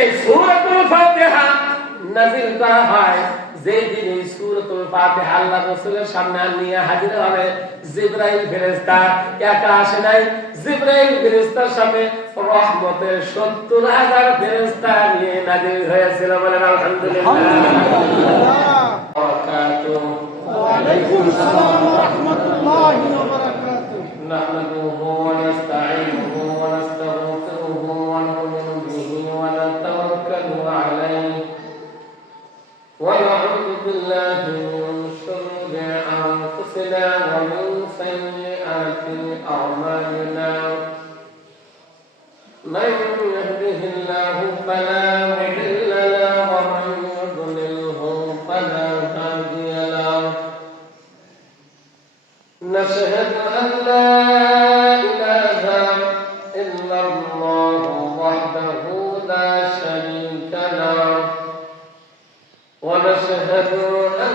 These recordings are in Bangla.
এই সূরাতুল ফাতিহা নাযিল করা হয় যেদিন এই সূরাতুল ফাতিহা আল্লাহ রাসূলের সামনে নিয়ে হাজির হবে জিবরাইল ফেরেশতা। একা আসে নাই, জিবরাইল ফেরেশতার সাথে রহমতের ৭০,০০০ ফেরেশতা নিয়ে নাযিল হয়েছিল। বলেন আলহামদুলিল্লাহ। ওয়া আলাইকুম আসসালাম ওয়া রাহমাতুল্লাহি ওয়া বারাকাতুহু। নাহমাদুহু ওয়া নাস্তাঈনুহু ওয়া নাস্তাগফিরুহু ওয়া নু'মিনু বিহি ওয়া নাতাওয়াক্কালু আলাইহি ওয়া না'উযু বিল্লাহি মিন শুরুরি আনফুসিনা ওয়া মিন সাইয়্যাতি আ'মালিনা। মান ইয়াহদিহিল্লাহু ফালা মুদিল্লা লাহু ওয়া মান يضلله فلا هادي له. نشهد أن لا إله إلا الله وحده لا شريك له ونشهد أن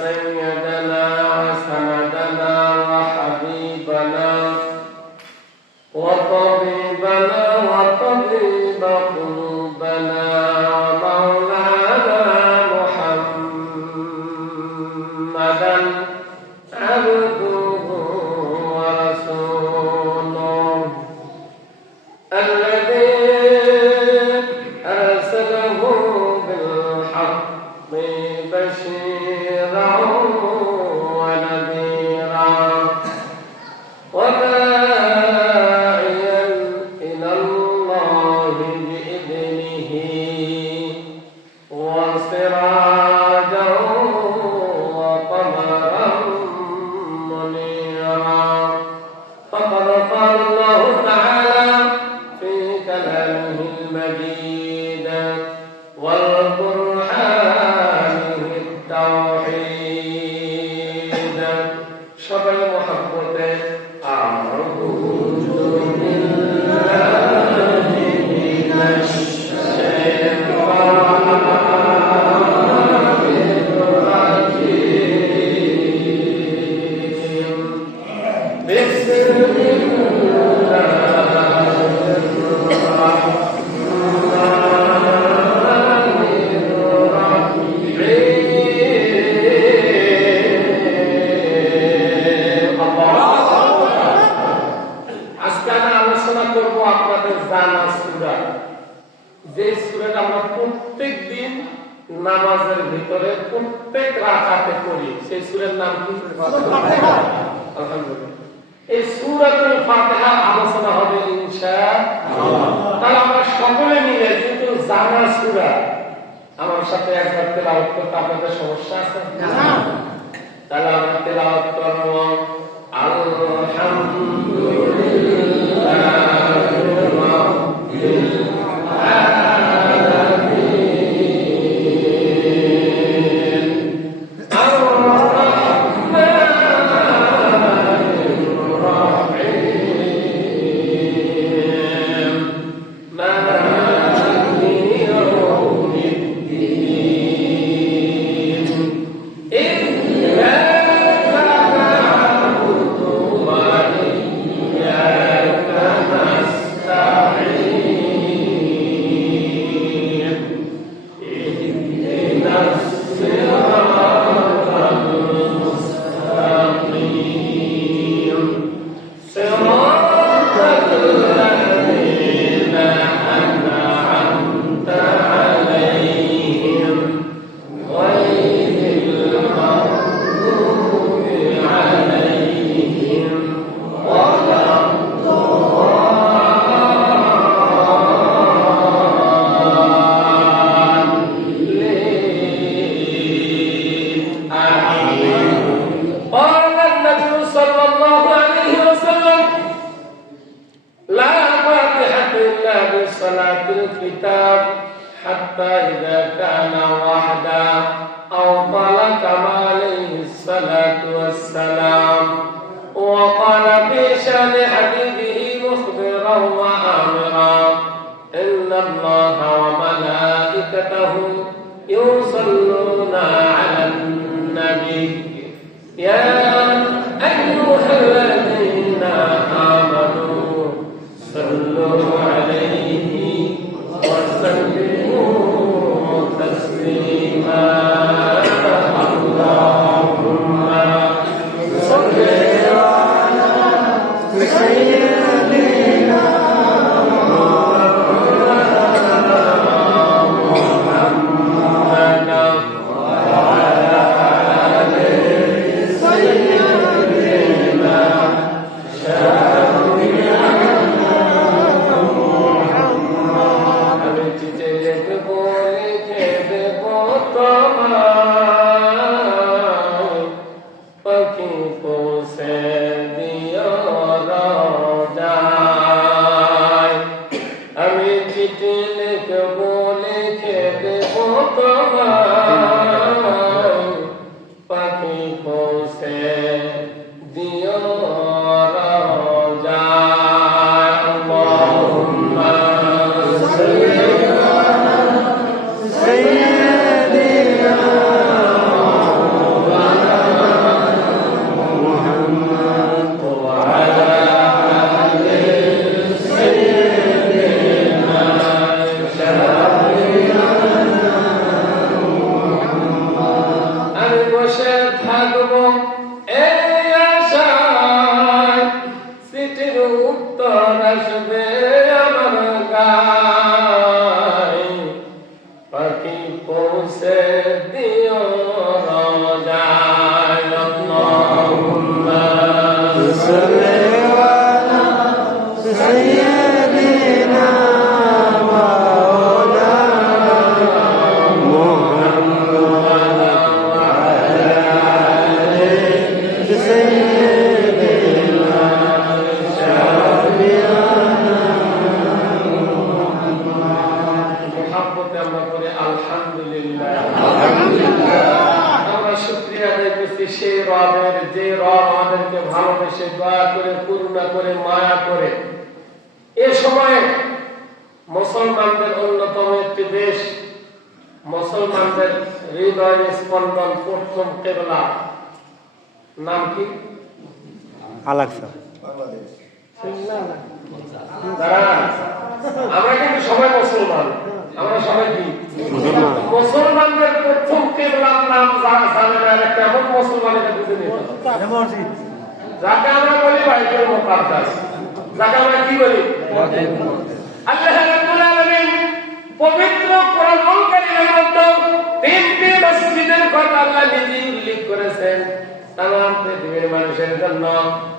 سيدنا وسندنا وحبيبنا وطبيبنا وطبيب قلوبنا ومولانا محمدا عبده ورسوله الذي أرسله بالحق بشيرا ونذيرا وداعيا إلى الله بإذنه وسراجا وقمرا منيرا. فقد قال الله تعالى في كلامه المجيد والقرآنه التوحيد. সবাই মহব্বতে أعوذ بالله من الشيطان الرجيم. بسم الله আজকে আমি আলোচনা করব আপনাদের জানা সূরা, যে সূরাটা আমরা প্রত্যেক দিন নামাজের ভিতরে প্রত্যেক রাকাতে পড়ি। সেই সূরার নাম কি? আলহামদুলিল্লাহ। এই সূরাতুল ফাতিহা আলোচনা হবে ইনশাআল্লাহ। তাহলে আমরা সকলে মিলে কিন্তু জানা সূরা আমার সাথে একবার তেলাওয়াত করতে আপনাদের সমস্যা আছে? না। তাহলে আমরা তেলাওয়াত করব আলহামদুলিল্লাহি রাব্বিল আলামিন আর-রাহমানির রাহিম মালিকি ইয়াউমিদ্দিন. حتى إذا كان وحدا أو طلق عليه الصلاة والسلام وقال في شأن حبيبه مخبرا وآمرا إن الله وملائكته يصلون على النبي يا أيها الذين آمنوا صلوا عليه চিঠি লিখবো লিখে দেবো তোমার পাখি পৌঁছে দিও রওজায় আল্লাহুম্মা মুসলমানদের অন্যতম একটি দেশ, মুসলমানদের হৃদয় স্পন্দন প্রথম কেবলা নাম কি? আলাক্সা। আমরা কিন্তু সবাই মুসলমান, আমরা সবাই কি মুসলমানদের প্রথম কেবলার নাম জানে না, কেমন মুসলমান এটা বুঝে নিতে হবে। যাকে আমরা বলি বাইতুল মুকাদ্দাস, যাকে আমরা কি বলি আল্লাহ রাব্বুল আলামিন পবিত্র কোরআনুল কারীমের মধ্যে তিনটি মসজিদের কথা আল্লাহ নিজে উল্লেখ করেছেন। তামাম পৃথিবীর মানুষের জন্য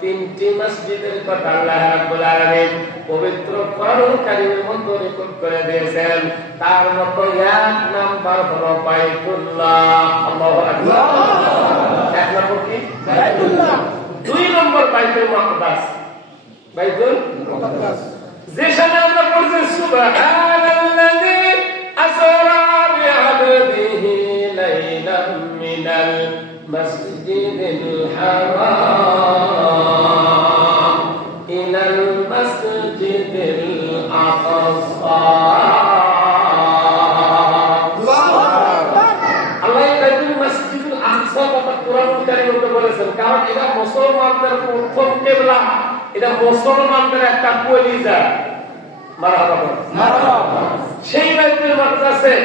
তিনটি মসজিদের কথা আল্লাহ রাব্বুল আলামিন পবিত্র কোরআনুল কারীমের মধ্যে রেকর্ড করে দিয়েছেন। তার মধ্যে এক নাম্বার হলো বাইতুল্লাহ। আল্লাহু আকবার। এক নম্বর কি? বাইতুল্লাহ। দুই নম্বর বাইতুল মুকাদ্দাস। বাইতুল মুকাদ্দাস যেখানে আমরা পড়ছি সুবহানাল্লাযী আসরা বিআবদিহি লাইলাম মিনাল মাসজিদিল হারাম ইলাল মাসজিদিল আকসা। আল্লাহ বাইতুল মাসজিদুল আকসা কথা কোরআনুল কারীমে বলেছেন, কারণ এটা মুসলমানদের প্রথম কিবলা, এটা মুসলমানদের একটা কলিজা। মারহাবা মারহাবা। সেই বাইতুল মাকদাসে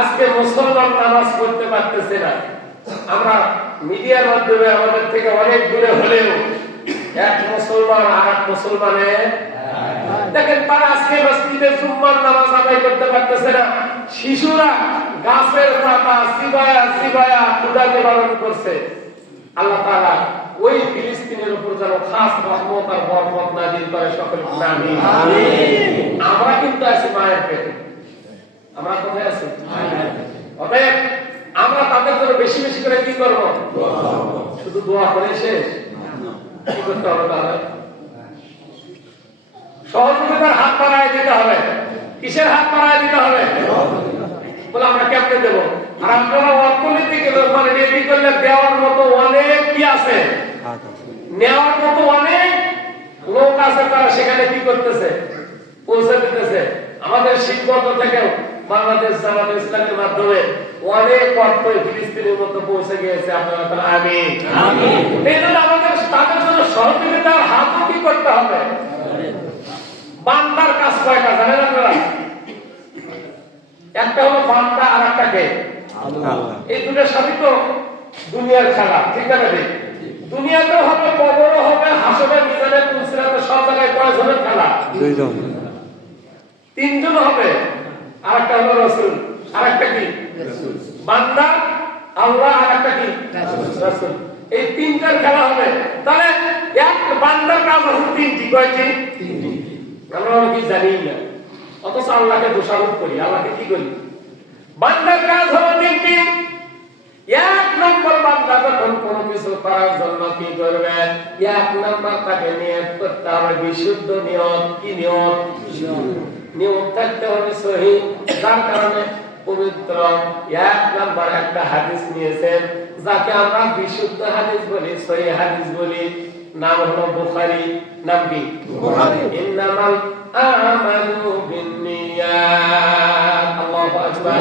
আজকে মুসলমান নামাজ পড়তে পারতেছে না। আমরা মিডিয়ার মাধ্যমে আমাদের থেকে অনেক দূরে হলেও এক মুসলমান আর এক মুসলমানে দেখেন তারা আজকে মসজিদে জুম্মার নামাজ আদায় করতে পারতেছে না। শিশুরা গাছের পাতা চিবায়া চিবায়া খোদাকে বারণ করছে। আল্লাহ তাআলা ওই ফিলিস্তিনের উপর যেন খাস রহমত আর বরকত নাযিল করে সকলে আমিন। আমরা কিন্তু আছি মায়ের পেটে, আমরা কোথায় আছি? অতএব আমরা তাদের জন্য বেশি বেশি করে কি করব? শুধু দোয়া করে শেষ? কি করতে হবে? তাহলে সহযোগিতার হাত বাড়ায় দিতে হবে। কিসের হাত বাড়ায় দিতে হবে? বলে আমরা কেমনে দেব? আর আপনারা অর্থনৈতিক মানে রেডি করলে দেওয়ার মতো অনেক কি আছে, নেওয়ার মতো অনেক লোক আছে, তারা সেখানে কি করতেছে? পৌঁছে দিতেছে। আমাদের শিল্পত থেকেও বাংলাদেশ জামাত ইসলামের মাধ্যমে অনেক অর্থ ফিলিস্তিনের মধ্যে পৌঁছে গিয়েছে। আপনারা তাহলে আমিন আমিন। এই জন্য আমাদের তাদের জন্য সহযোগিতার হাতও কি করতে হবে? বান্দার কাজ কয়টা জানেন আপনারা? একটা হলো বান্দা আর একটা কে? আল্লাহ। এই দুটোর সাথে তো দুনিয়ার খেলা, ঠিক না? দুনিয়াতেও হবে, কবরও হবে, হাসরে মিজানে পুলসিরাতে সব জায়গায় কয়জনের খেলা? দুইজন। তিনজন হবে। আর একটা হলো রাসূল, আর একটা কি? রাসূল। বান্দা, আল্লাহ, আর একটা কি? রাসূল। এই তিনটার খেলা হবে। তাহলে এক বান্দার কাজ আছে তিনটি। কয়টি? তিনটি। আমরা কি জানি না, অথচ আল্লাহকে দোষারোপ করি। আল্লাহকে কি করি? বান্দার কাজ হলো তিনটি। এক নম্বর বান্দা যখন কোন কিছু করার জন্য কি করবে? এক নম্বর তাকে নিয়ত করতে হবে বিশুদ্ধ নিয়ত। কি নিয়ত? নিয়ম থাকতে হবে সহি, যার কারণে পবিত্র 1 নাম্বার একটা হাদিস নিয়েছেন যাকে আমরা বিশুদ্ধ হাদিস বলি, সহি হাদিস বলি, নাম হলো বুখারী। নাম কি? বুখারী। ইন্নামাল আমালু বিন্নিয়াত। আল্লাহু আকবার।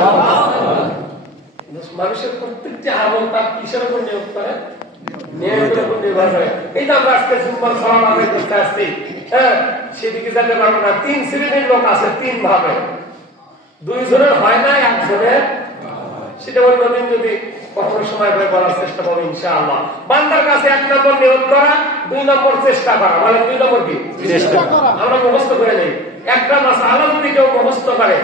মানুষের প্রত্যেকটি আমল তার কিসের উপর নিয়োগ করে? নিয়তের উপর নির্ভর করে। এই যে আমরা আজকে জুম্মার সালাত আদায় করতে আসছি, হ্যাঁ, সেদিকে যেতে পারবো না। 3 শ্রেণীর লোক আছে, 3 ভাবে। 2 জনের হয় না, 1 জনের সেটা অন্যদিন যদি কখনো সময় করে বলার চেষ্টা করবো ইনশাআল্লাহ। বান্দার কাছে 1 নম্বর নিয়ত করা, 2 নম্বর চেষ্টা করা। মানে 2 নম্বর কি? চেষ্টা করা। আমরা মুখস্থ করে নেই। একটা মাসআলা যদি কেউ মুখস্থ করে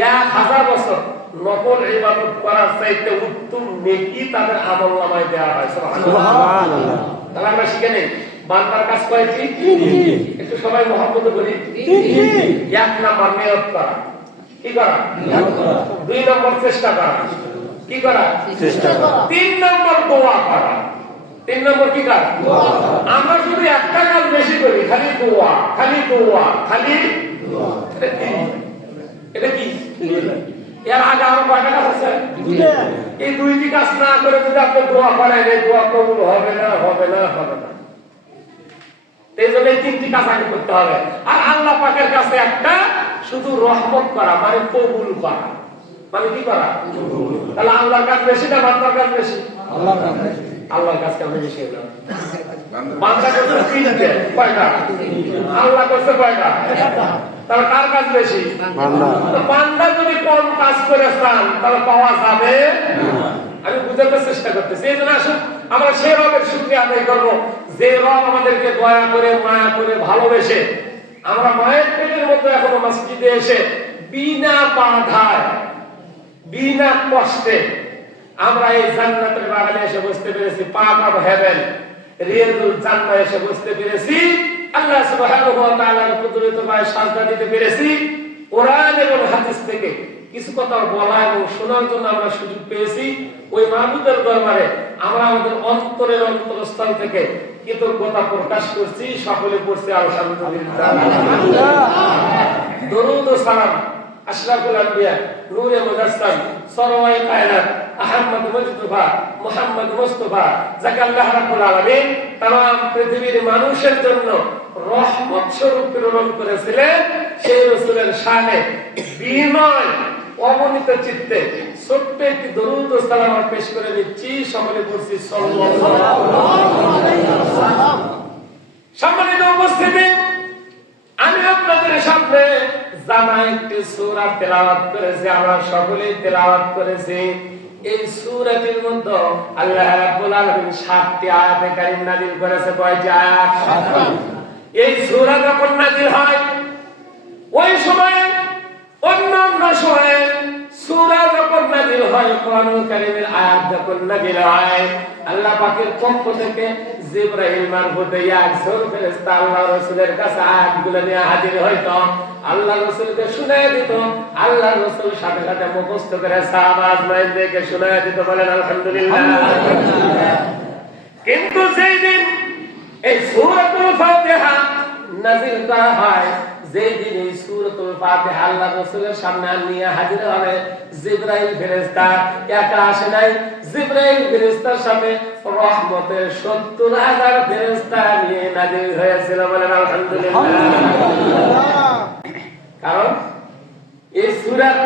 1000 বছর নফল ইবাদত করার চাইতে উত্তম নেকি তাদের আমলনামায় দেওয়া হয়। সুবহানাল্লাহ। তাহলে আমরা শিখে নেই বান্দার কাজ কয়টি? একটু সবাই মহব্বত করি। 1 নম্বর নিয়ত করা, কি করা? নিয়ত করা। 2 নম্বর চেষ্টা করা, কি করা? চেষ্টা করা। 3 নম্বর দোয়া করা। 3 নম্বর কি কাজ? দোয়া করা। আমরা শুধু একটা কাজ বেশি করি, খালি দোয়া, খালি দোয়া, খালি দোয়া। এটা কি? এর আগে আরো কয়টা কাজ আছে? এই 2টি কাজ না করে যদি আপনি দোয়া করেন, এই দোয়া কবুল হবে না, হবে না, হবে না। এই জন্য 3টি কাজ আগে করতে হবে। আর আল্লাহ পাকের কাছে একটা শুধু রহমত করা, মানে কবুল করা, মানে কি করা? তাহলে আল্লাহর কাছে বেশি না বান্দার কাছে বেশি? আল্লাহর কাছে বেশি। আল্লাহর কাছে কেন বেশি না? বান্দা করছে 3টে, কয়টা? আল্লাহ করছে কয়টা? তাহলে কার কাজ বেশি? বান্দা। বান্দা যদি কম কাজ করে চান তাহলে পাওয়া যাবে না। আমি বুঝাতে চেষ্টা করতেছি। এই জন্য আসুন আমরা সেই রবের শুকরিয়া আদায় করবো যে রব আমাদেরকে দয়া করে, মায়া করে, ভালোবেসে আমরা মায়ের পেটের মতো এখনো মসজিদে এসে বিনা বাধায়, বিনা কষ্টে আমরা এই জান্নাতের বাগানে এসে বসতে পেরেছি। পার্ট অফ হেভেন, রিয়াজুল জান্নাহ এসে বসতে পেরেছি। আল্লাহ সুবহানাহু ওয়া তাআলার কুদরতময় সাজদা দিতে পেরেছি। কোরআন এবং হাদিস থেকে কিছু কথা বলা এবং শোনার জন্য আমরা সুযোগ পেয়েছি। ওই মাহবুবের দরবারে আমরা আমাদের অন্তরের অন্তরস্থল থেকে কৃতজ্ঞতা প্রকাশ করছি। সকলে পড়ছি আলহামদুলিল্লাহ। দরুদ ও সালাম আশরাফুল আম্বিয়া, নূরে মুজাসসাম, সরওয়ায়ে কায়নাত আহমদ মুজতবা মুহাম্মদ মুস্তাফা, যাকে আল্লাহ রাব্বুল আলামিন तमाम পৃথিবীর মানুষের জন্য রহমত স্বরূপ প্রেরণ করেছিলেন, সেই রাসূলের শানে বিনয় অবনীত চিত্তে ছোট্ট একটি দরুদ ও সালাম পেশ করে দিচ্ছি। সকলে পড়ছি সাল্লাল্লাহু আলাইহি ওয়াসাল্লাম। সম্মানিত উপস্থিতি, আমি আপনাদের সামনে জানা একটি সূরা তেলাওয়াত করেছি, আমরা সকলেই তেলাওয়াত করেছি। এই সূরাটির মধ্যে আল্লাহ রাব্বুল আলামিন 7টি আয়াতে কারীম নাযিল করেছে। কয়টি আয়াত? 7টি। এই সূরা যখন নাযিল হয় ওই সময়ে, অন্যান্য সময়ে সূরা যখন নাযিল হয়, কোরআনুল কারীমের আয়াত যখন নাযিল হয়, আল্লাহ পাকের পক্ষ থেকে জিবরাইল মারফতে একজন ফেরেশতা আল্লাহ রাসূলের কাছে আয়াতগুলো নিয়ে হাজির হইতো, আল্লাহ রাসূলকে শুনায় দিত। আল্লাহ রাসূল সাথে সাথে মুখস্থ করে সাহাবা আজমাইনদেরকে শুনায় দিত। বলেন আলহামদুলিল্লাহ। কিন্তু যেই দিন এই সূরাতুল ফাতিহা নাযিল করা হয়, যেই দিন এই সূরাতুল ফাতিহা আল্লাহ রাসূলের সামনে নিয়ে হাজির হবে, জিবরাইল ফেরেশতা একা আসে নাই। জিবরাইল ফেরেশতার সাথে রহমতের ৭০,০০০ ফেরেশতা নিয়ে নাযিল হয়েছিল। বলেন আলহামদুলিল্লাহ। কারণ এই সূরার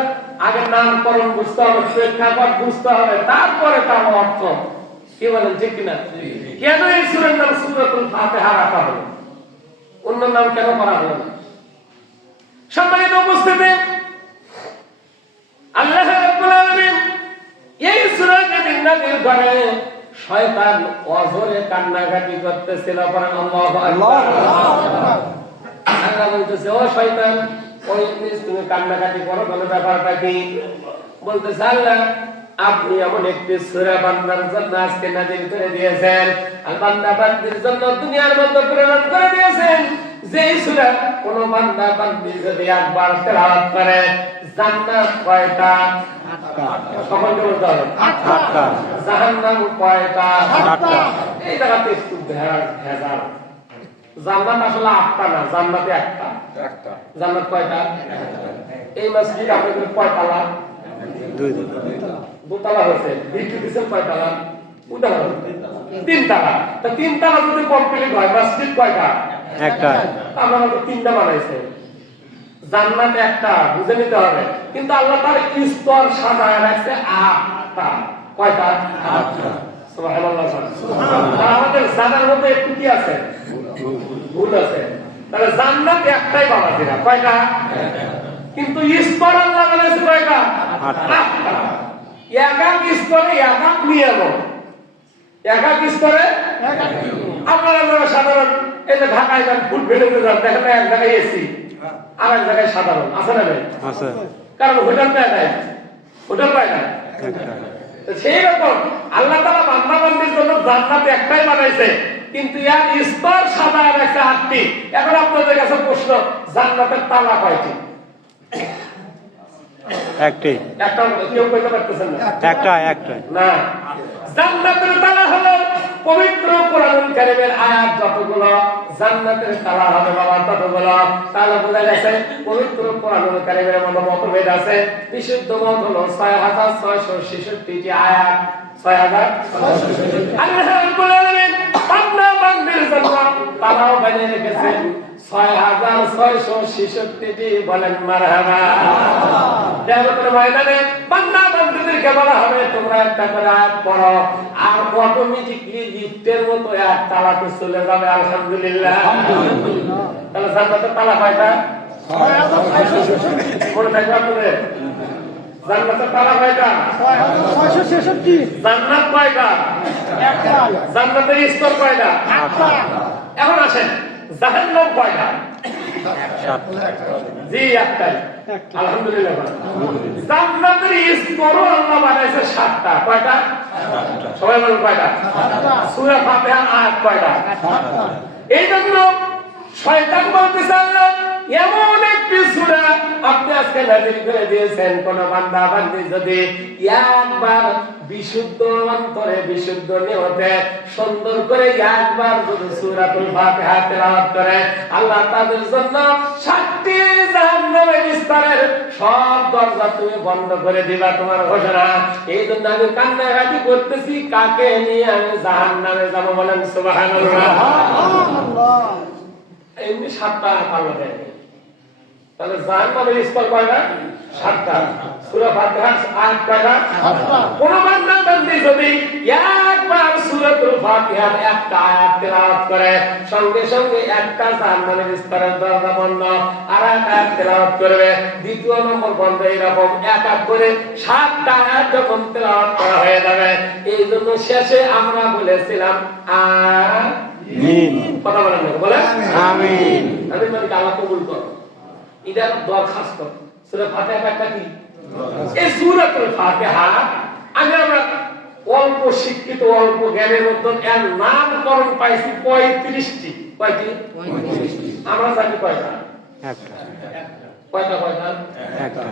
আগে নামকরণ বুঝতে হবে, প্রেক্ষাপট বুঝতে হবে, তারপরে তার অর্থ কি বলেন, ঠিক কিনা? কেন এই সূরার নাম সূরাতুল ফাতিহা রাখা হলো, অন্য নাম কেন করা হলো না? সম্মানিত উপস্থিতি, আল্লাহ রাব্বুল আলামিন এই সূরা যেদিন নাযিল করে, শয়তান অঝরে কান্নাকাটি করতেছিল। পরে আল্লাহু আকবার। আল্লাহ বলতেছে, ও শয়তান, ওই তুমি কান্নাকাটি করো, কোনো ব্যাপারটা কি? বলতেছে, আল্লাহ আপনি এমন একটি সূরা বান্দার জন্য আজকে নাযিল করে দিয়েছেন, আর বান্দা বান্দির জন্য দুনিয়ার মধ্যে প্রেরণ করে দিয়েছেন, যে সূরা কোন বান্দা বান্দি যদি একবার তেলাওয়াত করে, জান্নাত কয়টা? 8টা। সকলকে বলতে হবে 8টা। জাহান্নাম কয়টা? 8টা। এই জায়গাতে একটু ভেজাল। জান্নাত আসলে 8টা না, জান্নাতে একটা। জান্নাত কয়টা? এই মসজিদ আপনাদের কয়তলা? দোতলা হয়েছে। ভিত্তি দিচ্ছেন কয়তলা? তিনতলা। তা তিনতলা যদি কমপ্লিট হয় মসজিদ কয়টা? একটা। আমরা তো তিনটা বানাইছে। জান্নাত একটা, বুঝে নিতে হবে। কিন্তু আল্লাহ তার স্তর সাজায় রাখছে 8টা। কয়টা? 8টা। সুবহানাল্লাহ। সুবহানাল্লাহ। আমাদের জানার মধ্যে একটু কি আছে? ভুল আছে। তাহলে জান্নাত একটাই বাবা দিরা। কয়টা? কিন্তু স্তর আল্লাহ বানাইছে কয়টা? 8টা। এক এক স্তরে এক এক নিয়ম। এক এক স্তরে আপনারা যারা সাধারণ এই যে ঢাকায় যান ফুট ভেড়েতে যান দেখেন এক জায়গায় এসি আর এক জায়গায় সাধারণ আছে না ভাই? কারণ হোটেল পায় নাই, হোটেল পায় না। সেই রকম আল্লাহ তাআলা বান্দা বান্দির জন্য জান্নাত একটাই বানাইছে, কিন্তু এর স্তর সাজায় রাখছে 8টি। এখন আপনাদের কাছে প্রশ্ন, জান্নাতের তালা কয়টি? একটি। একটা কেউ কইতে পারতেছেন না? একটা না। জান্নাতের তালা হলো পবিত্র কোরআনুল কারীমের আয়াত যতগুলো, জান্নাতের তালা হবে বাবা ততগুলো। তাহলে বোঝা গেছে পবিত্র কোরআনুল কারীমের মধ্যে মতভেদ আছে। বিশুদ্ধ মত হলো 6666টি আয়াত। 6000 আল্লাহ রাব্বুল আলামিন বান্দা বান্দির জন্য তালাও বানিয়ে রেখেছেন 6666টি। বলেন মারহাবা। কিয়ামতের ময়দানে বান্দা বান্দীদেরকে বলা হবে তোমরা একটা করে আয়াত পড়ো, আর অটোমেটিক্যালি লিফটের মতো এক তালাতে চলে যাবে। আলহামদুলিল্লাহ। তাহলে জান্নাতের তালা কয়টা? 6666। মনে থাকবে আপনাদের? জান্নাতের তালা কয়টা? 6666। জান্নাত কয়টা? একটা। জান্নাতের স্তর কয়টা? একটা। এখন আসেন জাহান্নাম কয়টা? জি একটাই। আলহামদুলিল্লাহ। জান্নাতের স্তরও আল্লাহ বানাইছে 7টা। কয়টা? সবাই বলেন কয়টা? সূরা ফাতিহা আয়াত কয়টা? এই জন্য শয়তান বলতেছে আল্লাহ এমন একটি সূরা আপনি আজকে নাযিল করে দিয়েছেন, কোন বান্দা বান্দি যদি একবার বিশুদ্ধ অন্তরে বিশুদ্ধ নিয়তে সুন্দর করে একবার যদি সূরাতুল ফাতিহা তেলাওয়াত করে, আল্লাহ তাদের জন্য 7টি জাহান্নামের স্তরের সব দরজা তুমি বন্ধ করে দিবা, তোমার ঘোষণা। এই জন্য আমি কান্নাকাটি করতেছি, কাকে নিয়ে আমি জাহান্নামে যাব? বলেন সুবহানাল্লাহ। এমনি 7টা আল্লাহ দেয়। তাহলে জাহান্নামের স্তর কয়টা? 7টা। সূরা ফাতিহার আয়াত কয়টা? 7টা। কোন বান্দা বান্দি যদি একবার সূরাতুল ফাতিহার একটা আয়াত তেলাওয়াত করে, সঙ্গে সঙ্গে একটা জাহান্নামের স্তরের দরজা বন্ধ, আর একটা আয়াত তেলাওয়াত করবে, দ্বিতীয় নম্বর বন্ধ। এরকম এক এক করে 7টা আয়াত যখন তেলাওয়াত করা হয়ে যাবে, এই জন্য শেষে আমরা বলেছিলাম আমিন। কথা বলেন না? বলেন আমিন। আমিন মানে আল্লাহ কবুল করো, এটা দরখাস্ত। সূরা ফাতিহা একটা কি? এই সূরাতুল ফাতিহা আমরা অল্প শিক্ষিত অল্প জ্ঞানের মধ্যে এর নামকরণ পাইছি 35টি। কয়টি? 35টি। আমরা জানি কয়টা? একটা। কয়টা? একটা।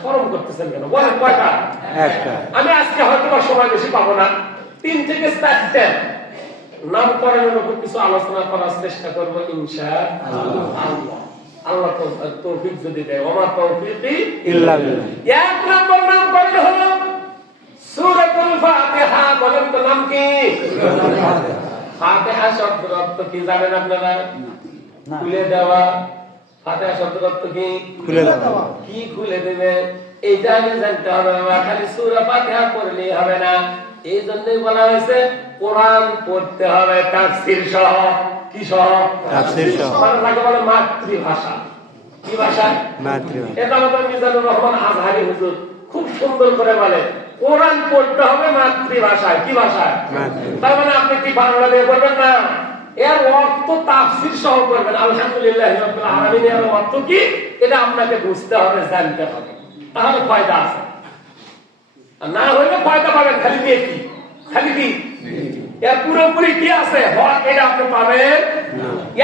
শরম করতেছেন কেন? বলেন কয়টা? একটা। আমি আজকে হয়তো সময় বেশি পাবো না, 3 থেকে 4টা নামকরণের উপর কিছু আলোচনা করার চেষ্টা করব ইনশাআল্লাহ। আল্লাহ তৌফিক যদি দেয়। ওমা তৌফিকি ইল্লা বিল্লাহ। এক নম্বর নামকরণ হলো সূরাতুল ফাতিহা। বলেন তো নাম কি? ফাতিহা শব্দের অর্থ কি জানেন আপনারা? খুলে দেওয়া। ফাতিহা শব্দের অর্থ কি? খুলে দেওয়া। কি খুলে দেবে এইটা আমি জানতে হবে। খালি সূরা ফাতিহা পড়লেই হবে না, এই জন্যই বলা হয়েছে কোরআন পড়তে হবে তাফসীর সহ। কি সহ? তাফসীর সহ। মানে বলে মাতৃভাষা। কি ভাষা? মাতৃভাষা। এটা আমাদের মিজানুর রহমান আজহারি হুজুর খুব সুন্দর করে বলে কোরআন পড়তে হবে মাতৃভাষায়। কি ভাষায়? মাতৃভাষা। তার মানে আপনি কি বাংলা দিয়ে পড়বেন না, এর অর্থ তাফসীর সহ পড়বেন। আলহামদুলিল্লাহ রাব্বিল আলামিন। এর অর্থ কি এটা আপনাকে বুঝতে হবে, জানতে হবে, তাহলে ফায়দা আছে। না হইলে ফায়দা পাবেন খালি কি? খালি কি? এর পুরোপুরি কি আছে? হক এটা আপনি পাবেন।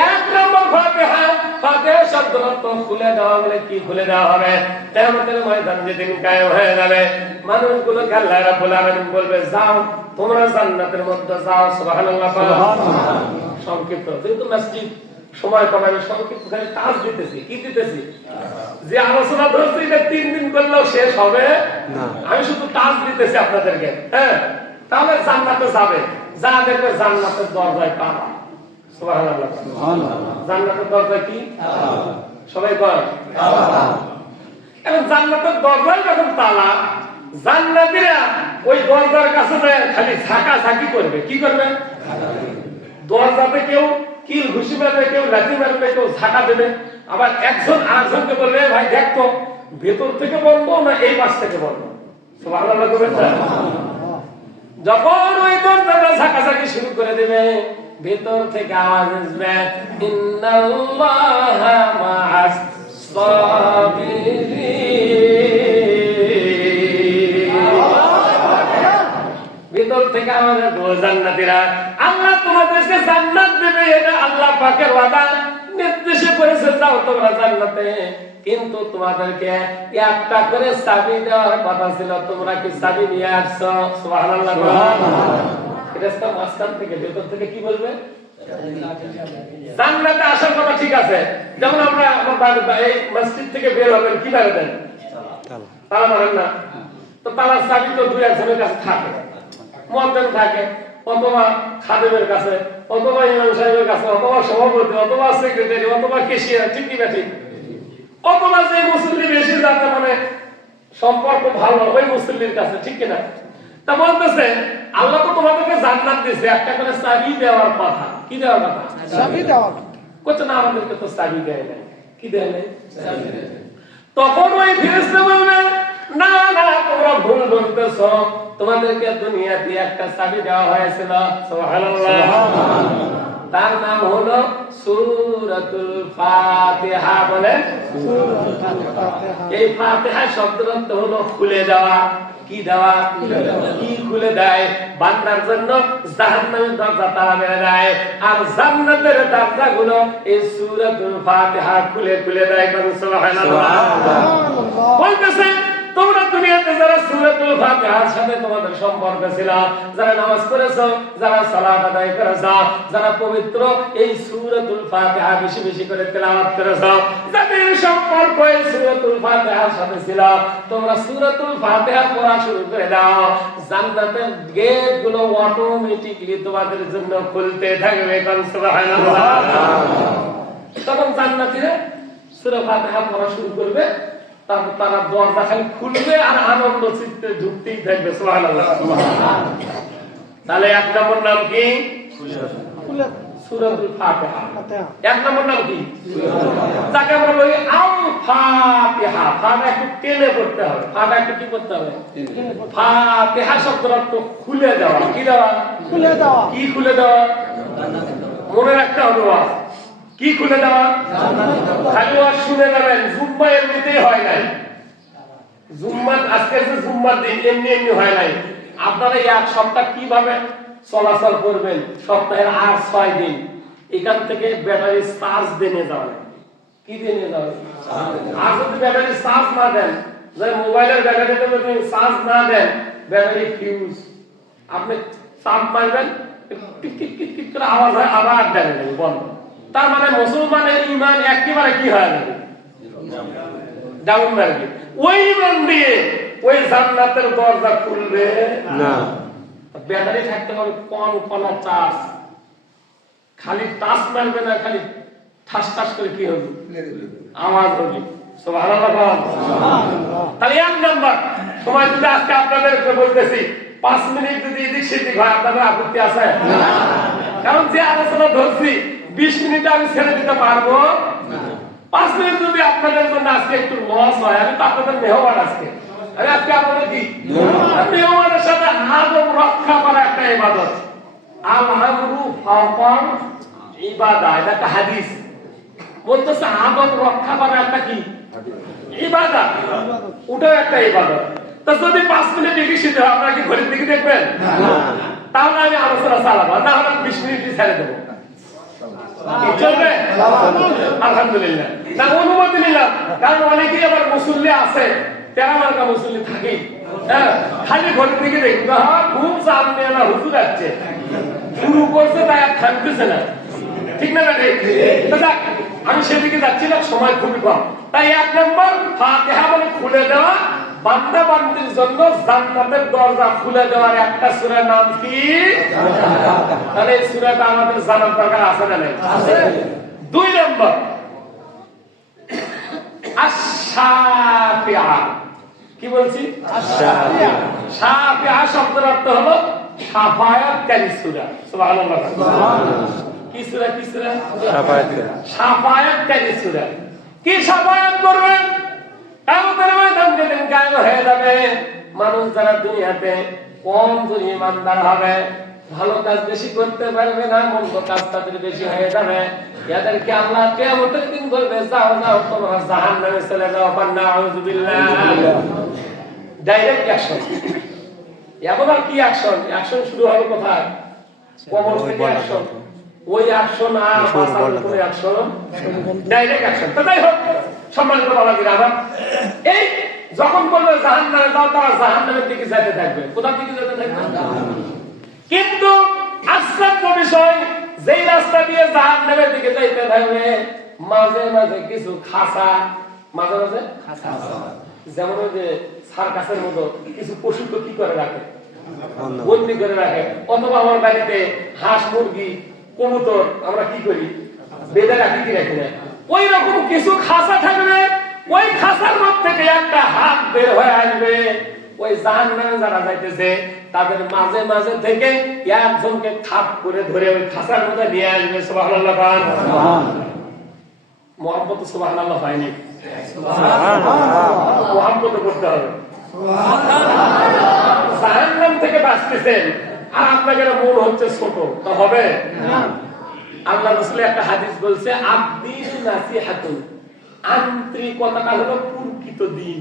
এক নম্বর ফাতিহা। ফাতিহা শব্দের অর্থ খুলে দেওয়া। বলে কি খুলে দেওয়া হবে? কিয়ামতের ময়দান যেদিন কায়েম হয়ে যাবে, মানুষগুলো আল্লাহ রাব্বুল আলামিন বলবে যাও তোমরা জান্নাতের মধ্যে যাও। সুবহানাল্লাহ। সুবহানাল্লাহ। সংক্ষিপ্ত যেহেতু মসজিদ সময় কম, আমি সংক্ষিপ্ত খালি টাচ দিতেছি। কি দিতেছি? যে আলোচনা ধরছি এটা 3 দিন করলেও শেষ হবে না। আমি শুধু টাচ দিতেছি আপনাদেরকে। হ্যাঁ, তাহলে জান্নাতে যাবে, যা দেখবে জান্নাতের দরজায় তালা। সুবহানাল্লাহ। জান্নাতের দরজা কি? সবাই বল। এখন জান্নাতের দরজায় যখন তালা, জান্নাতীরা ওই দরজার কাছে খালি ঝাঁকাঝাঁকি করবে। কি করবে? দরজাতে কেউ কিল ঘুষি মারবে, কেউ লাঠি মারবে, কেউ ঝাঁকা দেবে। আবার একজন আরেকজনকে বলবে, ভাই দেখতো ভেতর থেকে বন্ধ না এই পাশ থেকে বন্ধ। সুবহানাল্লাহ করবেন না? যখন ওই দরজাটা ঝাঁকাঝাঁকি শুরু করে দেবে, ভেতর থেকে আওয়াজ আসবে, ইন্নাল্লাহা মা'আস সাবিরিন। ভেতর থেকে আমাদের জান্নাতীরা, আল্লাহ তোমাদেরকে জান্নাত দেবে, এটা আল্লাহ পাকের ওয়াদা, নির্দেশ করেছে যাও তোমরা জান্নাতে। কিন্তু তোমাদেরকে একটা করে চাবি দেওয়ার কথা ছিল, তোমরা কি চাবি নিয়ে আসছো? সুবহানাল্লাহ। ফেরেশতা মাঝখান থেকে ভেতর থেকে কি বলবে? জান্নাতে আসার কথা ঠিক আছে, যেমন আমরা এই মসজিদ থেকে বের হবেন, কি করে দেন? তালা মারেন না? তো তালার চাবি তো 2-1 জনের কাছে থাকে, মুয়াজ্জিন থাকে, অথবা খাদেমের কাছে, অথবা ইমাম সাহেবের কাছে, অথবা সভাপতি, অথবা সেক্রেটারি, অথবা ক্যাশিয়ার, ঠিক কি ব্যাটি, অথবা যে মুসল্লি বেশি যাতে মানে সম্পর্ক ভালো ওই মুসল্লির কাছে, ঠিক কিনা? তা বলতেছে আল্লাহ তো তোমাদেরকে জান্নাত দিয়েছে, একটা করে চাবি দেওয়ার কথা। কি দেওয়ার কথা? চাবি দেওয়া। করছে না, আমাদেরকে তো চাবি দেয় না। কি দেয় না? তখন ওই ফেরেশতা বলবে, না না, তোমরা ভুল বলতেছো, তোমাদেরকে দুনিয়াতে একটা চাবি দেওয়া হয়েছিল। সুবহানাল্লাহ। তার নাম হলো সূরাতুল ফাতিহা। বলেন এই ফাতিহা শব্দের অর্থ হলো খুলে দেওয়া। কি দেওয়া? কি খুলে দেয়? বান্দার জন্য জাহান্নামের দরজা তালা মেরে দেয়, আর জান্নাতের দরজাগুলো এই সূরাতুল ফাতিহা খুলে খুলে দেয়। সুবহানাল্লাহ। বলতেছে তোমরা দুনিয়াতে যারা সূরাতুল ফাতিহার সাথে তোমাদের সম্পর্ক ছিল, যারা নামাজ পড়েছো, যারা সালাত আদায় করেছো, যারা পবিত্র এই সূরাতুল ফাতিহা বেশি বেশি করে তেলাওয়াত করেছো, যাদের সম্পর্ক এই সূরাতুল ফাতিহার সাথে ছিল, তোমরা সূরাতুল ফাতিহা পড়া শুরু করে দাও, জান্নাতের গেটগুলো অটোমেটিক্যালি তোমাদের জন্য খুলতে থাকবে। সুবহানাল্লাহ। তখন জান্নাতীরা সূরা ফাতিহা পড়া শুরু করবে, তারপর তারা দরজা খালি খুলবে আর আনন্দ চিত্তে ঢুকতেই থাকবে। সুবহানাল্লাহ। তাহলে 1 নম্বর নাম কি? সূরাতুল ফাতিহা। 1 নম্বর নাম কি? যাকে আমরা বলি আল ফাতিহা। ফাতিহা একটু টেনে পড়তে হবে। ফাতিহা একটু কি করতে হবে? ফাতিহা শব্দের অর্থ খুলে দেওয়া। কি দেওয়া? খুলে দেওয়া। কি খুলে দেওয়া? মনে রাখতে হবে। কি খুলে দেওয়া? খালি ওয়াজ শুনে যাবেন, জুম্মা এমনিতেই হয় নাই। জুম্মা আজকে যে জুম্মার দিন এমনি এমনি হয় নাই। আপনারা এই 1 সপ্তাহ কিভাবে চলাচল করবেন? সপ্তাহের 8 6 দিন এখান থেকে ব্যাটারি চার্জ দিয়ে যাবেন। কি দিয়ে নিয়ে যাবেন? আর যদি ব্যাটারি চার্জ না দেন, যে মোবাইলের ব্যাটারিতে যদি চার্জ না দেন, ব্যাটারি ফিউজ, আপনি চার্জ মারবেন, টিক টিক টিক টিক করে আওয়াজ হয়, আবার দেবেন বন্ধ। তার মানে মুসলমানের ঈমান একেবারে কি হয় না, ডাউন মারবে। ওই ঈমান দিয়ে ওই জান্নাতের দরজা খুলবে না। ব্যাটারি থাকতে হবে কনকনা চার্জ, খালি টাচ মারবে না, খালি ঠাস ঠাস করে কি হবে, আওয়াজ হবে। সুবহানাল্লাহ। তাহলে 1 নাম্বার সময় যদি আজকে আপনাদেরকে বলতেছি 5 মিনিট যদি এদিক সেদিক হয়, আপনাদের আপত্তি আছে? কারণ যে আলোচনা ধরছি 20 মিনিটে আমি ছেড়ে দিতে পারবো না। 5 মিনিট যদি আপনাদের জন্য আজকে একটু লস হয়, আমি তো আপনাদের মেহমান আজকে। আরে আজকে আপনাদের কি মেহমানের সাথে আদব রক্ষা করা একটা ইবাদত। আল আমরু ফাওকাল ইবাদা, এটা একটা হাদিস বলতেছে। আদব রক্ষা করা একটা কি ইবাদত, ওটাও একটা ইবাদত। তা যদি 5 মিনিট এগিয়ে সেটা আপনারা কি ঘড়ির দিকে দেখবেন? তাহলে আমি আলোচনা চালাবো, না হলে 20 মিনিটই ছেড়ে দেবো। চলবে? আলহামদুলিল্লাহ। না অনুমতি নিলাম, কারণ অনেকেই আবার মুসল্লি আছে, তেরা মার্কা মুসল্লি থাকে, খালি ঘরের দিকে দেখবে, হ্যাঁ খুব চাল নিয়ে না হুজুর আসছে, শুরু করছে তাই আর থাকতেছে না। ঠিক না ঠিক? তো যাক, আমি সেদিকে যাচ্ছি না, সময় খুবই কম। তাই 1 নম্বর ফাতিহা মানে খুলে দেওয়া, বান্দা বান্দির জন্য জান্নাতের দরজা খুলে দেওয়ার একটা সূরার নাম কি? তাহলে এই সূরাটা আমাদের জানার দরকার আছে না নাই? আছে। 2 নম্বর আশ-শাফিআ। কি বলছি? আশ-শাফিআ। শাফিআ শব্দের অর্থ হলো শাফায়াতকারী সূরা। সুবহানাল্লাহ। সুবহানাল্লাহ। কি সূরা? কি সূরা? শাফায়াতকারী। শাফায়াতকারী সূরা। কি শাফায়াত করবে? কিয়ামতের ময়দানে যেদিন কায়েম হয়ে যাবে, মানুষ যারা দুনিয়াতে কম জন ঈমানদার হবে, ভালো কাজ বেশি করতে পারবে না, মন্দ কাজ তাদের বেশি হয়ে যাবে, এদেরকে আল্লাহ কিয়ামতের দিন বলবে, যাও যাও তোমরা জাহান্নামে চলে যাও। নাউযুবিল্লাহ। Direct action. এখন আর কি অ্যাকশন? অ্যাকশন শুরু হবে কোথায়? কবর থেকে অ্যাকশন। ওই অ্যাকশন আর বাঁচার উপরে অ্যাকশন, ডাইরেক্ট অ্যাকশন। তো যাই হোক, সম্মানিত বাবাজিরা, আবার এই যখন বলবে জাহান্নামে যাও, তারা জাহান্নামের দিকে যেতে থাকবে। কোথার দিকে যেতে থাকবে? কিন্তু আশ্চর্য বিষয়, যেই রাস্তা দিয়ে জাহান্নামের দিকে যাইতে থাকবে, মাঝে মাঝে কিছু খাসা, মাঝে মাঝে খাসা, যেমন ওই যে সার্কাসের মতো কিছু পশুকে কি করে রাখে, বন্দি করে রাখে। অথবা আমার বাড়িতে হাঁস, মুরগি, কবুতর আমরা কি করি, বেঁধে রাখি কি রাখি না, ওই রকম কিছু খাসা থাকবে। ওই খাসার মধ্যে থেকে একটা হাত বের হয়ে আসবে। ওই জাহান্নামে যারা যাইতেছে তাদের মাঝে মাঝে থেকে একজনকে খাপ করে ধরে ওই খাসার মধ্যে নিয়ে আসবে। সুবহানাল্লাহ। মুহাম্মদ সুবহানাল্লাহ হয়নি, মুহাম্মদ করতে হবে। জাহান্নাম থেকে বাঁচতেছেন আর আপনাদের মন হচ্ছে ছোট, তা হবে না। আল্লাহ রাসূল একটা হাদিস বলছে, আদ-দীন নাসিহাতুন। আন্তরিকতাটা হলো প্রকৃত দিন।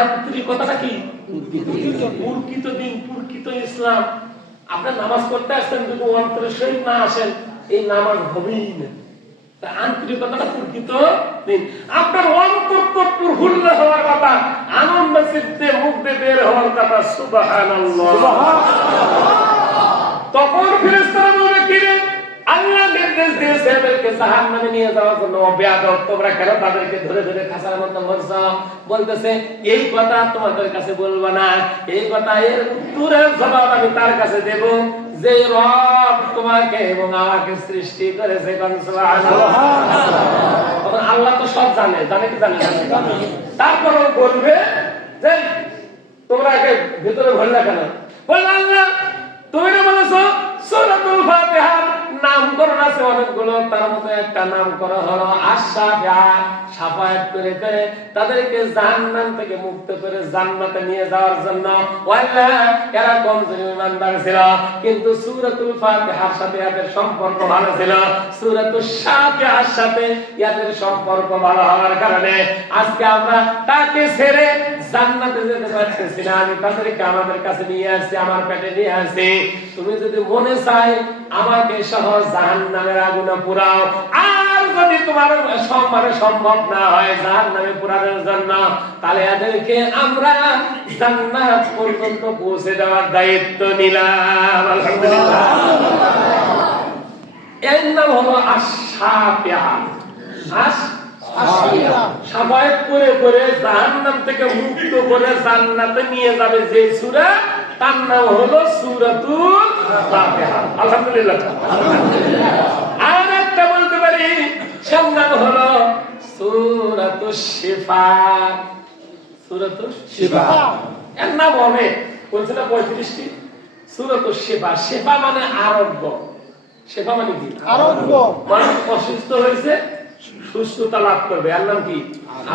আন্তরিকতাটা কি? প্রকৃত দিন, প্রকৃত ইসলাম। আপনি নামাজ পড়তে আসছেন, যদি অন্তরের সহিত না আসেন, এই নামাজ হবেই না। আন্তরিকতাটা প্রকৃত দিন। আপনার অন্তর তো প্রফুল্ল হওয়ার কথা, আনন্দ চিত্তে মুখ দিয়ে বের হওয়ার কথা। সুবহানাল্লাহ। তখন ফেরেশতারা বলবে, কি রে, আল্লাহ নির্দেশ দিয়েছে এদেরকে জাহান্নামে নিয়ে যাওয়ার জন্য, বেয়াদব তোমরা কেন তাদেরকে ধরে ধরে খাঁচার মধ্যে ভরছো? বলতেছে, এই কথা তোমাদের কাছে বলবো না, এই কথা এর উত্তরের জবাব আমি তার কাছে দেব যে রব তোমাকে এবং আমাকে সৃষ্টি করেছে। আল্লাহ তো সব জানে, জানে কি জানে? তারপরেও বলবে যে তোমরা একে ভিতরে ভরলে কেন? বলবে, আল্লাহ তুমি না বলেছো সূরাতুল ফাতিহার নামকরণ আছে অনেকগুলো, তার মধ্যে একটা নামকরণ হলো আশ-শাফিআ, শাফায়াত করে করে তাদেরকে জাহান্নাম থেকে মুক্ত করে জান্নাতে নিয়ে যাওয়ার জন্য। ওয়াল্লাহ, এরা কম ঈমানদার ছিল, কিন্তু সূরাতুল ফাতিহার সাথে এদের সম্পর্ক ভালো ছিল। সূরাতুশ শাফিআর সাথে এদের সম্পর্ক ভালো হওয়ার কারণে আজকে আমরা তাকে ছেড়ে জান্নাতে যেতে পারতেছি না। আমি তাদেরকে আমাদের কাছে নিয়ে আসছি, আমার পেটে নিয়ে আসছি। তুমি যদি মনে চাই আমাকে সহ জাহান্নামের আগুনে পুরাও, আর যদি তোমার সম্ভব না হয় জাহান্নামে পুরানোর জন্য, তাহলে এদেরকে আমরা জান্নাত পর্যন্ত পৌঁছে দেওয়ার দায়িত্ব নিলাম। আলহামদুলিল্লাহ। এর নাম হলো আশ-শাফিআ। শাফায়াত করে করে জাহান্নাম থেকে মুক্ত করে জান্নাতে নিয়ে যাবে যে সূরা, তার নাম হলো সূরাতুল ফাতিহা। আলহামদুলিল্লাহ। আর একটা বলতে পারি, তার নাম হলো সূরাতুশ শিফা। সূরাতুশ শিফা এর নাম অনেক, বলছে না 35টি। সূরাতুশ শিফা, শিফা মানে আরোগ্য। শিফা মানে কি? আরোগ্য। মানুষ অসুস্থ হয়েছে, সুস্থতা লাভ করবে, এর নাম কি?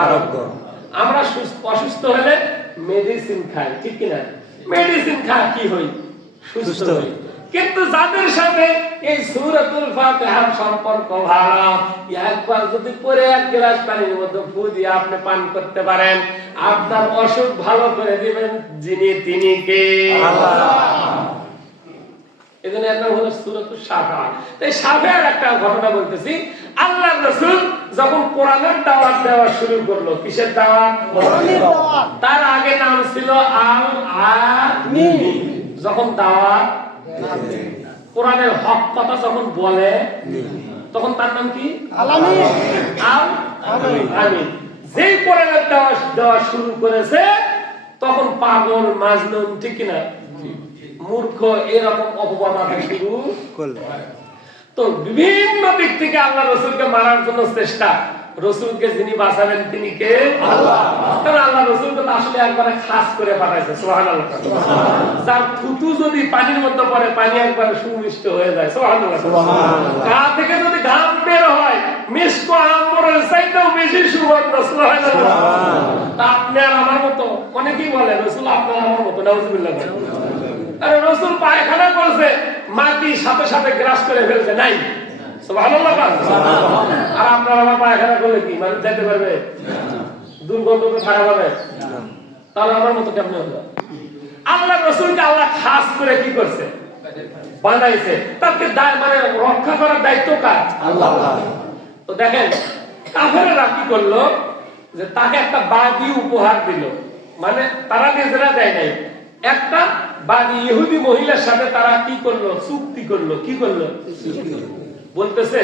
আরোগ্য। আমরা অসুস্থ হলে মেডিসিন খাই, ঠিক কিনা? মেডিসিন খাই কি হই? সুস্থ হই। কিন্তু যাদের সাথে এই সূরাতুল ফাতিহার সম্পর্ক ভালো, একবার যদি পরে এক গ্লাস পানির মধ্যে ফু দিয়ে আপনি পান করতে পারেন, আপনার অসুখ ভালো করে দিবেন যিনি, তিনি কে? আল্লাহ। এজন্য একটা হলো সূরাতুশ শাফা। তাই শাফার একটা ঘটনা বলতেছি। আল্লাহর রাসূল যখন কোরআনের দাওয়াত দেওয়া শুরু করলো, কিসের দাওয়াত? কোরআনের দাওয়াত। তার আগে নাম ছিল আল আমিন। যখন দাওয়াত কোরআনের হক কথা যখন বলে তখন তার নাম কি? আলামিন। আমিন। যেই কোরআনের দেওয়া শুরু করেছে তখন পাগল মাজনুন ঠিক কিনা মূর্খ এরকম অপবাদ শুরু করলে তো বিভিন্ন দিক থেকে আল্লাহ রসুলকে মারার জন্য চেষ্টা। রসুলকে যিনি বাঁচাবেন তিনি কে? আল্লাহ। কারণ আল্লাহ রসুলকে তো আসলে একবারে খাস করে পাঠাইছে। সুবহানাল্লাহ। যার থুতু যদি পানির মধ্যে পড়ে পানি একবারে সুমিষ্ট হয়ে যায়। সুবহানাল্লাহ। গা থেকে যদি ঘাম বের হয় মিষ্ক আম্বরের চাইতেও বেশি সুগন্ধ। সুবহানাল্লাহ। তা আপনি আর আমার মতো অনেকেই বলে রসুল আপনার আমার মতো। নাউজুবিল্লাহ। আরে রসুল পায়খানা করছে মাটি সাথে সাথে গ্রাস করে ফেলছে নাই। সুবহানাল্লাহ। আর আপনার আমার পায়খানা করলে কি মানে যেতে পারবে? দুর্গন্ধ তো থাকা যাবে। তাহলে আমার মতো কেমন হলো? আল্লাহ রসুলকে আল্লাহ খাস করে কি করছে? বানাইছে। তাকে মানে রক্ষা করার দায়িত্ব কার? আল্লাহ। তো দেখেন কাফেররা কি করলো যে তাকে একটা বাদী উপহার দিল। মানে তারা নিজেরা দেয় নাই, একটা বাদী ইহুদি মহিলার সাথে তারা কি করলো? চুক্তি করলো। কি করলো? বলতেছে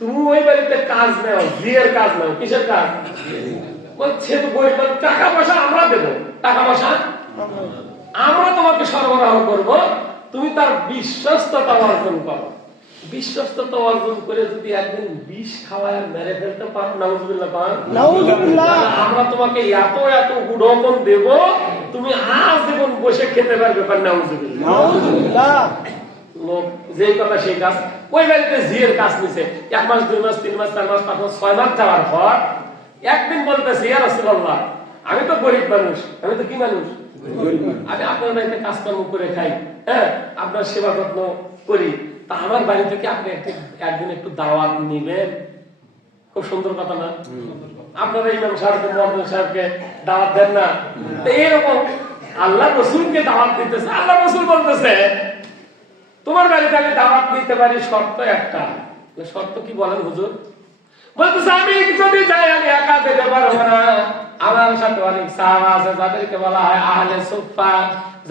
তুমি ওই বাড়িতে কাজ নাও, বিয়ের কাজ নাও। কিসের কাজ? বলছে তো গরিব, টাকা পয়সা আমরা দেবো, টাকা পয়সা আমরা তোমাকে সরবরাহ করব, তুমি তার বিশ্বস্ততা অর্জন করো। বিশ্বস্ততা অর্জন করে যদি একদিন বিষ খাওয়ায় মেরে ফেলতে পারো, নাউজুবিল্লাহ পান, আমরা তোমাকে এত এত গুণগণ দেব, তুমি আজীবন বসে খেতে পারবে। নাউজুবিল্লাহ। লোক যেই কথা সেই কাজ। ওই বাড়িতে জিয়ের কাজ নিছে 1 মাস 2 মাস 3 মাস 4 মাস 5 মাস 6 মাস যাওয়ার পর একদিন বলতেছে ইয়া রাসূলুল্লাহ আমি তো গরিব মানুষ, আমি তো কি মানুষ, আমি আপনার বাড়িতে কাজকর্ম করে খাই, হ্যাঁ আপনার সেবা যত্ন করি, তা আমার বাড়ি থেকে আপনি একদিন একটু দাওয়াত নিবেন। খুব সুন্দর কথা না? আপনারা ইমাম সাহেবকে মুয়াজ্জিন সাহেবকে দাওয়াত দেন না? তো এরকম আল্লাহ রাসূলকে দাওয়াত দিতেছে। আল্লাহ রাসূল বলতেছে তোমার বাড়িতে আমি দাওয়াত দিতে পারি, শর্ত একটা। শর্ত কি বলেন হুজুর? বলতেছে আমি যদি যাই আমি একা যেতে পারবো না, আমার সাথে অনেক সাহাবা আছে যাদেরকে বলা হয় আহলে সুফফা,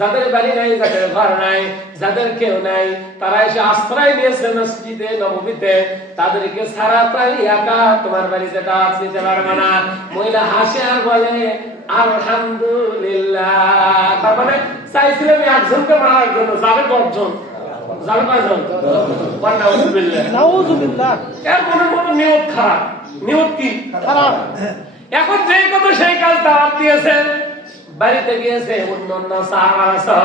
যাদের বাড়ি নাই, যাদের ঘর নাই, যাদের কেউ নাই, তারা এসে আশ্রয় নিয়েছে মসজিদে নববীতে, তাদেরকে ছাড়া তাই একা তোমার বাড়িতে দাওয়াত দিতে পারবে না। মহিলা হাসে আর বলে আলহামদুলিল্লাহ। তার মানে চাইছিলাম একজনকে মারার জন্য, যাবে 10 জন, যাবে কয়জন? নাউজুবিল্লাহ। এর মনে মনে নিয়ত খারাপ। নিয়ত কি খারাপ? এখন যেই কথা সেই কাজ দাওয়াত দিয়েছে, বাড়িতে গিয়েছে অন্যান্য সাহাবারা সহ।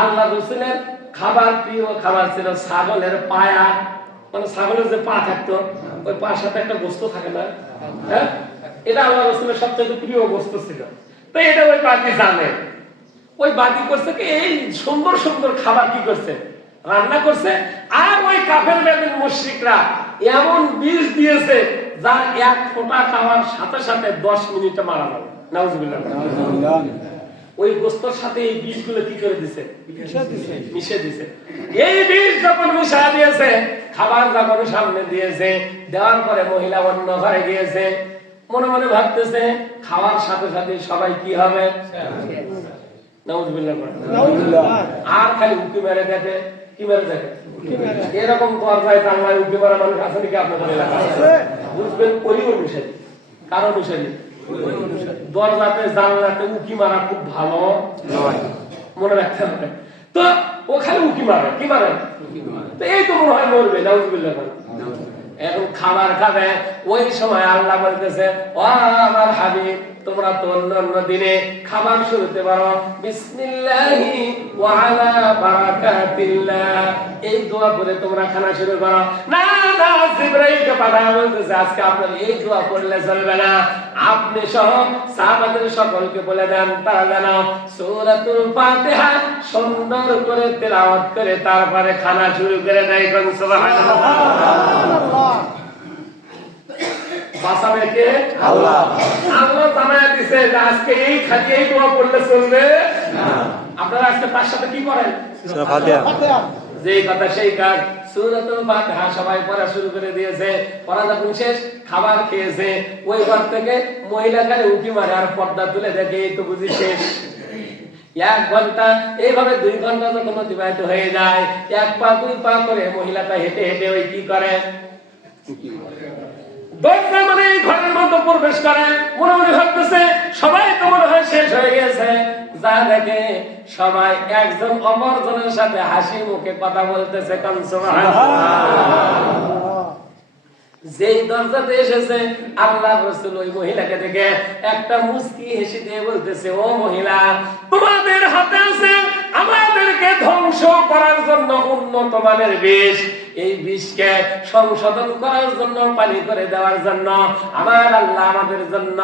আল্লাহ রাসূলের খাবার, প্রিয় খাবার ছিল ছাগলের পায়া। মানে ছাগলের যে পা থাকতো, ওই পার সাথে একটা গোস্ত থাকে না, হ্যাঁ, এটা আল্লাহ রাসূলের সবচেয়ে প্রিয় গোস্ত ছিল। তো এটা ওই বাদী জানে। ওই বাদী করছে কি এই সুন্দর সুন্দর খাবার কি করছে? রান্না করছে। আর ওই কাফের বেদিন মুশরিকরা এমন বিষ দিয়েছে যার এক ফোঁটা খাওয়ার সাথে সাথে 10 মিনিটে মারা যাবে। নাউজুবিল্লাহ। ওই গোস্তর সাথে এই বিষগুলো কি করে দিছে? মিশে দিছে। এই বিষ যখন মিশা দিয়েছে, খাবার যখন সামনে দিয়েছে, দেওয়ার পরে মহিলা অন্য ঘরে গিয়েছে, মনে মনে ভাবতেছে খাওয়ার সাথে সাথে সবাই কি হবে? নাউজুবিল্লাহ। আর খালি উঁকি মেরে দেখে। কি মেরে দেখে? এরকম দরজায় জানলায় উঁকি মারা মানুষ আছে নাকি আপনাদের এলাকায়? বুঝবেন ওই অনুসারী। কার অনুসারী? দরজাতে জানলাতে উঁকি মারা খুব ভালো মনে রাখতে হবে। তো ও খালি উঁকি মারে। কি মারে? তো এই তো মনে হয় মরবে। নাউজুবিল্লাহ। এখন খাবার খাবে, ওই সময় আল্লাহ বলতেছে ও আমার হাবিব তোমরা তো অন্য দিনে খাবার শুরুতে পারো বিসমিল্লাহি ওয়া আলা বারাকাতিল্লাহ, এই দোয়া করে তোমরা খানা শুরু করো। না না, জিবরাইলকে পাঠায় বলতেছে আজকে আপনারা এই দোয়া করলে চলবে না, আপনি সহ সাহাবাদের সকলকে বলে দেন তারা যেন সূরাতুল ফাতিহা সুন্দর করে তেলাওয়াত করে তারপরে খানা শুরু করে দেয়। সুবহানাল্লাহ। বাঁচাবে কে? আল্লাহ। আল্লাহ জানায় দিয়েছে যে আজকে এই খালি এই দোয়া করলে চলবে না। আপনারা আজকে তার সাথে কি করেন? সূরা ফাতিহা। যেই কথা সেই কাজ। সূরাতুল ফাতিহা সবাই পড়া শুরু করে দিয়েছে। পড়া যখন শেষ, খাবার খেয়েছে, ওই ঘর থেকে মহিলা খালি উঁকি মারে আর পর্দা তুলে দেখে এই তো বুঝি শেষ। 1 ঘন্টা, এইভাবে 2 ঘন্টা যখন অতিবাহিত হয়ে যায়, 1 পা 2 পা করে মহিলাটা হেঁটে হেঁটে ওই কি করে, দরজা মানে এই ঘরের মধ্যে প্রবেশ করে। মনে মনে ভাবতেছে সবাই তো মনে হয় শেষ হয়ে গেছে, যা দেখে সবাই একজন অপরজনের সাথে হাসি মুখে কথা বলতেছে। কান সুবহানাল্লাহ। যেই দরজাতে এসেছে আল্লাহ রাসূল ওই মহিলাকে দেখে একটা মুস্কি হেসে দিয়ে বলতেছে, ও মহিলা, তোমাদের হাতে আছে আমাদেরকে ধ্বংস করার জন্য উন্নত মানের বিষ, এই বিষকে সংশোধন করার জন্য, পানি করে দেওয়ার জন্য আমার আল্লাহ আমাদের জন্য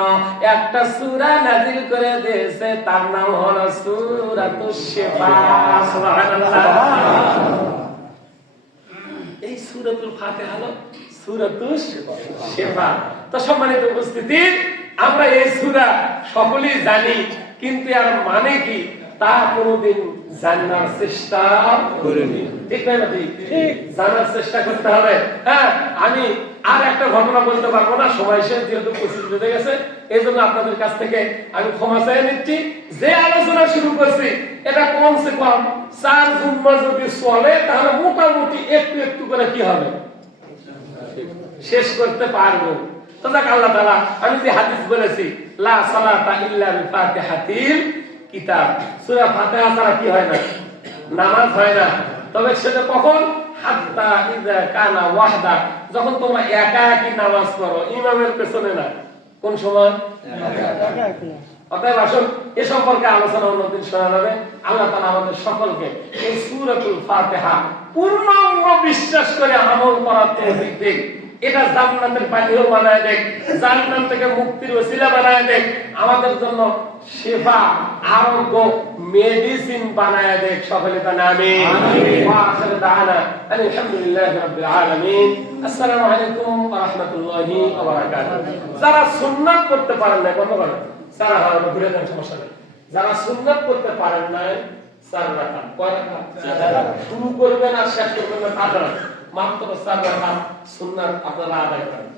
একটা সূরা নাযিল করে দিয়েছে, তার নাম হলো সূরাতুশ শিফা। সুবহানাল্লাহ। এই সূরাতুল ফাতিহা হলো সূরাতুশ শিফা। তো সম্মানিত উপস্থিতি, আমরা এই সূরা সকলেই জানি, কিন্তু এর মানে কি তা কোনদিন জানার চেষ্টা করিনি। ঠিক না ঠিক? জানার চেষ্টা করতে হবে। হ্যাঁ, আমি আর একটা ঘটনা বলতে পারবো না, সময় শেষ, যেহেতু 25 বেজে গেছে, এই জন্য আপনাদের কাছ থেকে আমি ক্ষমা চেয়ে নিচ্ছি। যে আলোচনা শুরু করছি এটা কমসে কম 4 জুম্মা যদি চলে তাহলে মোটামুটি একটু একটু করে কি হবে, শেষ করতে পারবো। তো যাক, আল্লাহ তাআলা, আমি যে হাদিস বলেছি লা সালাতা ইল্লা বিফাতিহাতিল কিতাব, সূরা ফাতিহা ছাড়া কি হয় না, নামাজ হয় না। তবে সেটা কখন, হাত্তা ইযা কানা ওয়াহদা, যখন তোমরা একা একই নামাজ পড়ো, ইমামের পেছনে না। কোন সময়? অতএব আসুন এ সম্পর্কে আলোচনা অন্যদিন শোনা যাবে। আল্লাহ তাআলা আমাদের সকলকে এই সূরাতুল ফাতিহা পূর্ণাঙ্গ বিশ্বাস করে আমল করার তৌফিক দিক। এটা জান্নাতের পাখিও বানায় দেখ, জান্নাত থেকে মুক্তির ওসিলা বানায় দেখ, আমাদের জন্য শিফা, আরোগ্য, মেডিসিন বানায় দেখ। সকলে তাআলা আমিন। ওয়া আখিরু দাওয়ানা আলহামদুলিল্লাহি রাব্বিল আলামিন। আসসালামু আলাইকুম ওয়া রাহমাতুল্লাহি ওয়া বারাকাতুহু। যারা সুন্নাত করতে পারেন না, কত করেন? সারা হারানো ঘুরে যান, সমস্যা নেই। যারা সুন্নাত করতে পারেন না, 4 রাকাত, কয় রাকাত? শুরু করবেন আর শেষ করবেন না, মাত্র 4 রাকাত সুন্নাত আপনারা আদায় করেন।